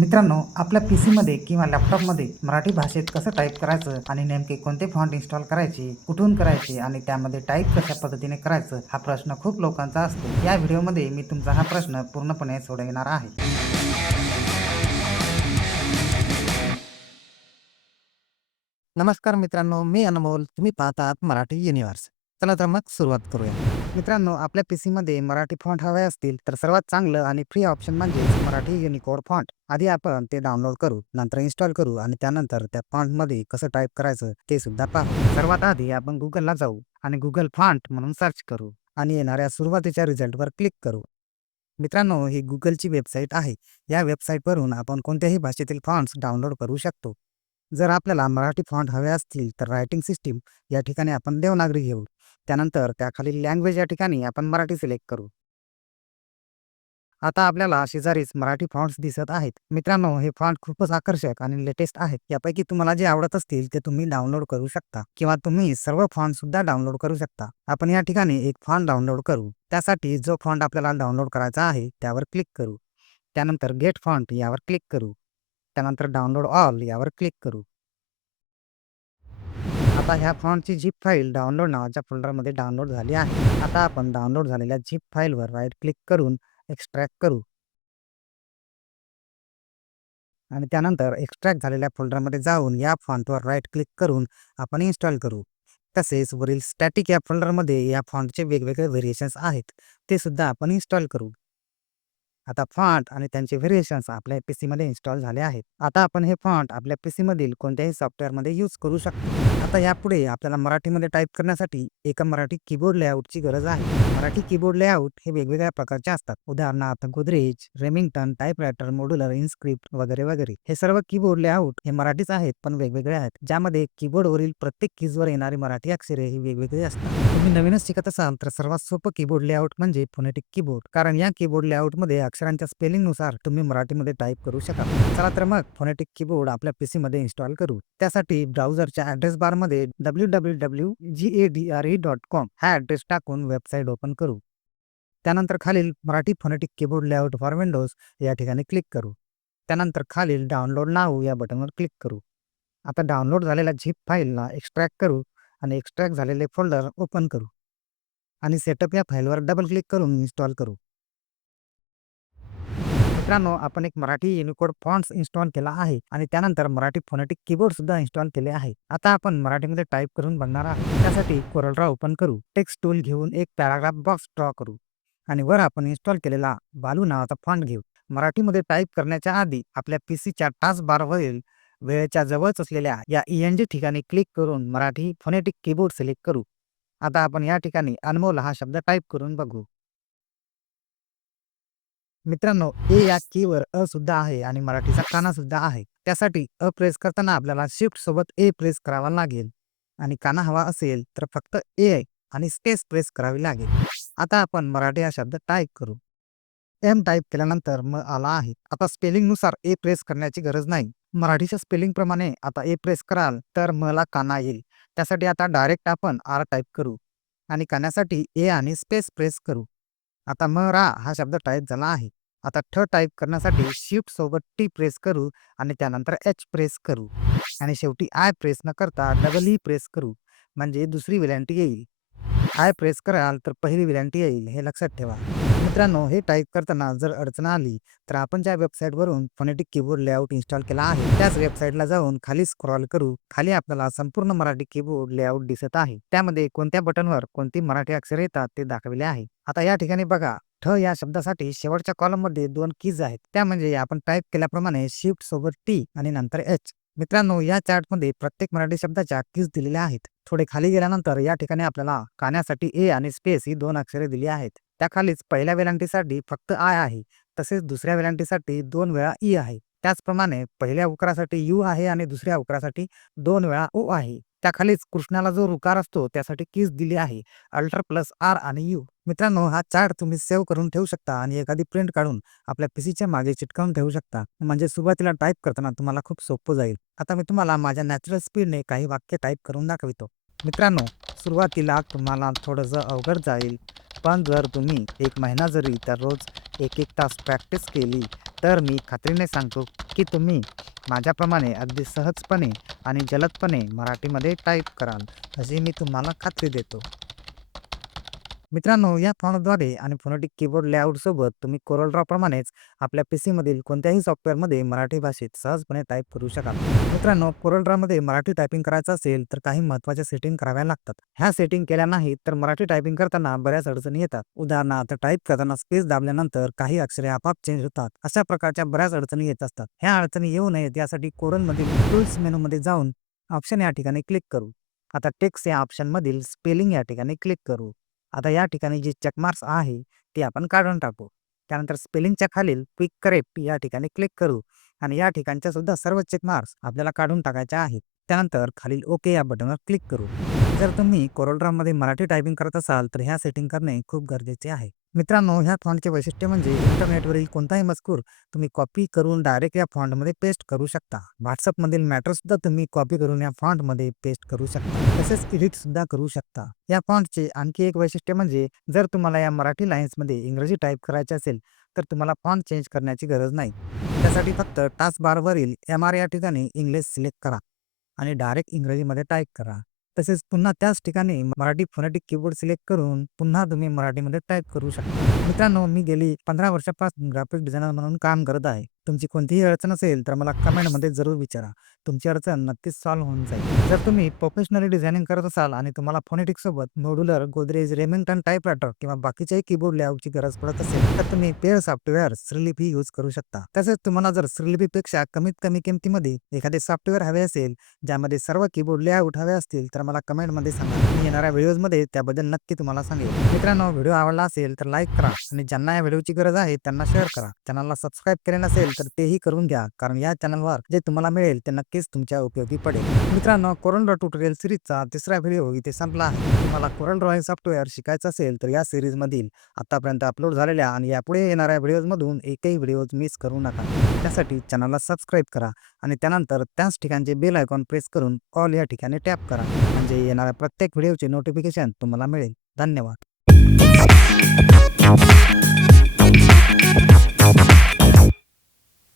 मित्रांनो, आपल्या पीसीमध्ये किंवा लॅपटॉपमध्ये मराठी भाषेत कसं टाईप करायचं आणि नेमके कोणते फॉन्ट इन्स्टॉल करायचे, कुठून करायचे आणि त्यामध्ये टाईप कशा पद्धतीने करायचं हा प्रश्न खूप लोकांचा असतो. या व्हिडिओमध्ये मी तुमचा हा प्रश्न पूर्णपणे सोडवणार आहे. नमस्कार मित्रांनो, मी अनमोल. तुम्ही पाहतात मराठी युनिव्हर्स. चला तर मग सुरुवात करूया. मित्रांनो, आपल्या पीसीमध्ये मराठी फॉन्ट हवे असतील तर सर्वात चांगलं आणि फ्री ऑप्शन म्हणजे मराठी युनिकोड फॉन्ट. आधी आपण ते डाउनलोड करू, नंतर इन्स्टॉल करू आणि त्यानंतर त्या फॉन्टमध्ये कसं टाईप करायचं ते सुद्धा पाहू. सर्वात आधी आपण गुगलला जाऊ आणि गुगल फॉन्ट म्हणून सर्च करू आणि येणाऱ्या सुरुवातीच्या रिझल्टवर क्लिक करू. मित्रांनो, ही गुगलची वेबसाईट आहे. या वेबसाईटवरून आपण कोणत्याही भाषेतील फॉन्ट्स डाउनलोड करू शकतो. जर आपल्याला मराठी फॉन्ट हवे असतील तर रायटिंग सिस्टीम या ठिकाणी आपण देवनागरी घेऊ. त्यानंतर त्याखाली लँग्वेज या ठिकाणी आपण मराठी सिलेक्ट करू. आता आपल्याला शेजारीच मराठी फॉन्ट्स दिसत आहेत. मित्रांनो, हे फॉन्ट खूपच आकर्षक आणि लेटेस्ट आहेत. यापैकी तुम्हाला जे आवडत असतील ते तुम्ही डाउनलोड करू शकता किंवा तुम्ही सर्व फॉन्ट सुद्धा डाउनलोड करू शकता. आपण या ठिकाणी एक फॉन्ट डाउनलोड करू. त्यासाठी जो फॉन्ट आपल्याला डाउनलोड करायचा आहे त्यावर क्लिक करू. त्यानंतर गेट फॉन्ट यावर क्लिक करू. त्यानंतर डाउनलोड ऑल यावर क्लिक करू. आता ह्या फॉन्टची झिप फाईल डाउनलोड नावाच्या फोल्डरमध्ये डाउनलोड झाली आहे. आता आपण डाउनलोड झालेल्या झिप फाईलवर राईट क्लिक करून एक्स्ट्रॅक्ट करू आणि त्यानंतर एक्स्ट्रॅक्ट झालेल्या फोल्डरमध्ये जाऊन या फॉन्टवर राईट क्लिक करून आपण इन्स्टॉल करू. तसेच वरील स्टॅटिक या फोल्डरमध्ये या फॉन्टचे वेगवेगळे व्हेरिएशन्स आहेत, ते सुद्धा आपण इन्स्टॉल करू. आता फॉन्ट आणि त्यांचे व्हेरिएशन्स आपल्या पीसीमध्ये इन्स्टॉल झाले आहेत. आता आपण हे फॉन्ट आपल्या पीसीमधील कोणत्याही सॉफ्टवेअरमध्ये यूज करू शकतो. आता यापुढे आपल्याला मराठीमध्ये टाईप करण्यासाठी एका मराठी कीबोर्ड लेआउटची गरज आहे. मराठी कीबोर्ड लेआउट हे वेगवेगळ्या प्रकारचे असतात. उदाहरणार्थ Godrej, Remington, typewriter, modular, InScript वगैरे वगैरे. हे सर्व कीबोर्ड लेआउट हे मराठीच आहेत पण वेगवेगळे आहेत, ज्यामध्ये कीबोर्डवरील प्रत्येक कीजवर येणारी मराठी अक्षरे ही वेगवेगळी असतात. तुम्ही नवीनच शिकत असाल तर सर्वात सोपं कीबोर्ड लेआउट म्हणजे फोनेटिक कीबोर्ड, कारण या कीबोर्ड लेआउटमध्ये अक्षरांच्या स्पेलिंगनुसार तुम्ही मराठीमध्ये टाईप करू शकाल. चला तर मग फोनेटिक कीबोर्ड आपल्या पीसीमध्ये इन्स्टॉल करू. त्यासाठी ब्राउझरच्या ॲड्रेस बारमध्ये www.gadre.com हा ॲड्रेस टाकून वेबसाईट ओपन करू. त्यानंतर खालील Marathi phonetic keyboard layout for Windows या ठिकाणी क्लिक करू. त्यानंतर खालील डाउनलोड नाऊ या बटनवर क्लिक करू. आता डाउनलोड झालेल्या झिप फाईलला एक्स्ट्रॅक्ट करू आणि एक्स्ट्रॅक्ट झालेले फोल्डर ओपन करू आणि सेटअप या फाईलवर डबल क्लिक करून इन्स्टॉल करू. मित्रांनो, आपण एक मराठी युनिकोड फॉन्ट्स इन्स्टॉल केला आहे आणि त्यानंतर मराठी फोनेटिक कीबोर्ड सुद्धा इन्स्टॉल केले आहे. आता आपण मराठीमध्ये टाईप करून बघणार आहोत. त्यासाठी कोरलड्रॉ ओपन करू. टेक्स्ट टूल घेऊन एक पॅराग्राफ बॉक्स ड्रॉ करू आणि वर आपण इन्स्टॉल केलेला बालू नावाचा फॉन्ट घेऊ. मराठीमध्ये टाईप करण्याच्या आधी आपल्या पीसीच्या टास्क बारवरील वेळेच्या जवळच असलेल्या या ENG ठिकाणी क्लिक करून मराठी फोनेटिक कीबोर्ड सिलेक्ट करू. आता आपण या ठिकाणी अनमोल हा शब्द टाईप करून बघू. मित्रांनो, ए या कीवर अ सुद्धा आहे आणि मराठीचा काना सुद्धा आहे. त्यासाठी अ प्रेस करताना आपल्याला शिफ्ट सोबत ए प्रेस करावा लागेल आणि काना हवा असेल तर फक्त ए आणि स्पेस प्रेस करावी लागेल. आता आपण मराठी हा शब्द टाईप करू. एम टाईप केल्यानंतर म आला आहे. आता स्पेलिंगनुसार ए प्रेस करण्याची गरज नाही. मराठीच्या स्पेलिंग प्रमाणे आता ए प्रेस कराल तर म ला काना येईल. त्यासाठी आता डायरेक्ट आपण आर टाईप करू आणि कान्यासाठी ए आणि स्पेस प्रेस करू. आता म रा हा शब्द टाईप झाला आहे. आता ठ टाईप करण्यासाठी शिफ्ट सोबत टी प्रेस करू आणि त्यानंतर एच प्रेस करू आणि शेवटी आय प्रेस न करता डबल ई प्रेस करू, म्हणजे दुसरी विलांटी येईल. आय प्रेस कराल तर पहिली विलांटी येईल, हे लक्षात ठेवा. मित्रांनो, हे टाईप करताना जर अडचण आली तर आपण ज्या वेबसाईटवरून फोनेटिक कीबोर्ड लेआउट इन्स्टॉल केला आहे त्याच वेबसाईटला जाऊन खाली स्क्रॉल करू. खाली आपल्याला संपूर्ण मराठी कीबोर्ड लेआउट दिसत आहे. त्यामध्ये कोणत्या बटनवर कोणती मराठी अक्षरे येतात ते दाखविले आहे. आता या ठिकाणी बघा, ठ या शब्दासाठी शेवटच्या कॉलममध्ये 2 कीज आहेत. त्या म्हणजे आपण टाईप केल्याप्रमाणे शिफ्ट सोबत टी आणि नंतर एच. मित्रांनो, या चार्टमध्ये प्रत्येक मराठी शब्दाच्या कीज दिलेल्या आहेत. थोडे खाली गेल्यानंतर या ठिकाणी आपल्याला कान्यासाठी ए आणि स्पेस ही 2 अक्षरे दिली आहेत. त्याखालीच पहिल्या वेलांटीसाठी फक्त आय आहे, तसेच दुसऱ्या वेलांटीसाठी 2 वेळा ई आहे. त्याचप्रमाणे पहिल्या उकारासाठी यू आहे आणि दुसऱ्या उकारासाठी 2 वेळा ओ आहे. त्याखालीच कृष्णाला जो ऋकार असतो त्यासाठी कीज दिली आहे, अल्टर प्लस आर आणि यू. मित्रांनो, हा चार्ट तुम्ही सेव्ह करून ठेवू शकता आणि एखादी प्रिंट काढून आपल्या पीसीच्या मागे चिटकवून ठेवू शकता, म्हणजे सुरुवातीला टाईप करताना तुम्हाला खूप सोपं जाईल. आता मी तुम्हाला माझ्या नॅचरल स्पीडने काही वाक्य टाईप करून दाखवितो. मित्रांनो, सुरुवातीला तुम्हाला थोडंसं अवघड जाईल, पण जर तुम्ही 1 महिना जरी दररोज 1-1 तास प्रॅक्टिस केली तर मी खात्रीने सांगतो की तुम्ही माझ्याप्रमाणे अगदी सहजपणे आणि जलदपणे मराठीमध्ये टाईप कराल, अशी मी तुम्हाला खात्री देतो. मित्रांनो, या फॉन्टद्वारे आणि फोनेटिक कीबोर्ड लेआउटसोबत तुम्ही CorelDRAW प्रमाणेच आपल्या पीसीमधील कोणत्याही सॉफ्टवेअरमध्ये मराठी भाषेत सहजपणे टाईप करू शकाल. मित्रांनो, CorelDRAWमध्ये मराठी टायपिंग करायचं असेल तर काही महत्त्वाच्या सेटिंग कराव्या लागतात. ह्या सेटिंग केल्या नाहीत तर मराठी टायपिंग करताना बऱ्याच अडचणी येतात. उदाहरणार्थ टाईप करताना स्पेस दाबल्यानंतर काही अक्षरे आपोआप चेंज होतात. अशा प्रकारच्या बऱ्याच अडचणी येत असतात. ह्या अडचणी येऊ नयेत यासाठी कोरलमधील टूल्स मेनूमध्ये जाऊन ऑप्शन या ठिकाणी क्लिक करू. आता टेक्स्ट या ऑप्शनमधील स्पेलिंग या ठिकाणी क्लिक करू. आता या ठिकाणी जे चेकमार्क्स आहे ते आपण काढून टाकू. त्यानंतर स्पेलिंगच्या खालील क्विक करेक्ट या ठिकाणी क्लिक करू आणि या ठिकाणच्या सुद्धा सर्व चेकमार्क्स आपल्याला काढून टाकायच्या आहेत. त्यानंतर खालील ओके या बटनवर क्लिक करू. जर तुम्ही CorelDRAWमध्ये मराठी टायपिंग करत असाल तर ह्या सेटिंग करणे खूप गरजेचे आहे. मित्रांनो, ह्या फॉन्टचे वैशिष्ट्य म्हणजे इंटरनेटवरील कोणताही मजकूर तुम्ही कॉपी करून डायरेक्ट या फॉन्टमध्ये पेस्ट करू शकता. WhatsAppमधील मॅटर सुद्धा तुम्ही कॉपी करून या फॉन्टमध्ये पेस्ट करू शकता. तसेच एडिट सुद्धा करू शकता. या फॉन्टचे आणखी एक वैशिष्ट्य म्हणजे जर तुम्हाला या मराठी लाईन्समध्ये इंग्रजी टाईप करायचे असेल तर तुम्हाला फॉन्ट चेंज करण्याची गरज नाही. त्यासाठी फक्त टास्कबारवरील MR या ठिकाणी इंग्लिश सिलेक्ट करा आणि डायरेक्ट इंग्रजीमध्ये टाईप करा. तसेच पुन्हा त्याच ठिकाणी मराठी फोनेटिक कीबोर्ड सिलेक्ट करून पुन्हा तुम्ही मराठीमध्ये टाईप करू शकता. मित्रांनो, मी गेली 15 वर्षापासून ग्राफिक डिझायनर म्हणून काम करत आहे. तुमची कोणतीही अडचण असेल तर मला कमेंटमध्ये जरूर विचारा. तुमची अडचण नक्कीच सॉल्व्ह होऊन जाईल. जर तुम्ही प्रोफेशनली डिझायनिंग करत असाल आणि तुम्हाला फोनेटिक्ससोबत मॉड्युलर, गोदरेज, रेमिंग्टन टाइपरायटर किंवा बाकीच्याही कीबोर्ड लेआउटची गरज पडत असेल तर तुम्ही पेड सॉफ्टवेअर श्रीलिपी यूज करू शकता. तसेच तुम्हाला जर श्रीलिपीपेक्षा कमीत कमी किमतीमध्ये एखादे सॉफ्टवेअर हवे असेल ज्यामध्ये सर्व कीबोर्ड लेआउट हवे असतील तर मला कमेंटमध्ये सांगा. मी येणाऱ्या व्हिडिओजमध्ये त्याबद्दल नक्की तुम्हाला सांगेन. मित्रांनो, व्हिडिओ आवडला असेल तर लाईक करा आणि ज्यांना या व्हिडिओची गरज आहे त्यांना शेअर करा. चॅनलला सबस्क्राईब केले नसेल तर तेही करून घ्या, कारण या चॅनलवर जे तुम्हाला मिळेल ते नक्कीच तुमच्या उपयोगी पडेल. मित्रांनो, CorelDRAW ट्युटोरियल सिरीजचा तिसरा व्हिडिओ इथे संपला आहे. तुम्हाला CorelDRAW सॉफ्टवेअर शिकायचं असेल तर या सिरीजमधील आतापर्यंत अपलोड झालेल्या आणि यापुढे येणाऱ्या व्हिडिओजमधून एकही व्हिडिओ मिस करू नका. त्यासाठी चॅनलला सबस्क्राईब करा आणि त्यानंतर त्याच ठिकाणचे बेल आयकॉन प्रेस करून ऑल या ठिकाणी टॅप करा, म्हणजे येणाऱ्या प्रत्येक व्हिडिओचे नोटिफिकेशन तुम्हाला मिळेल. धन्यवाद.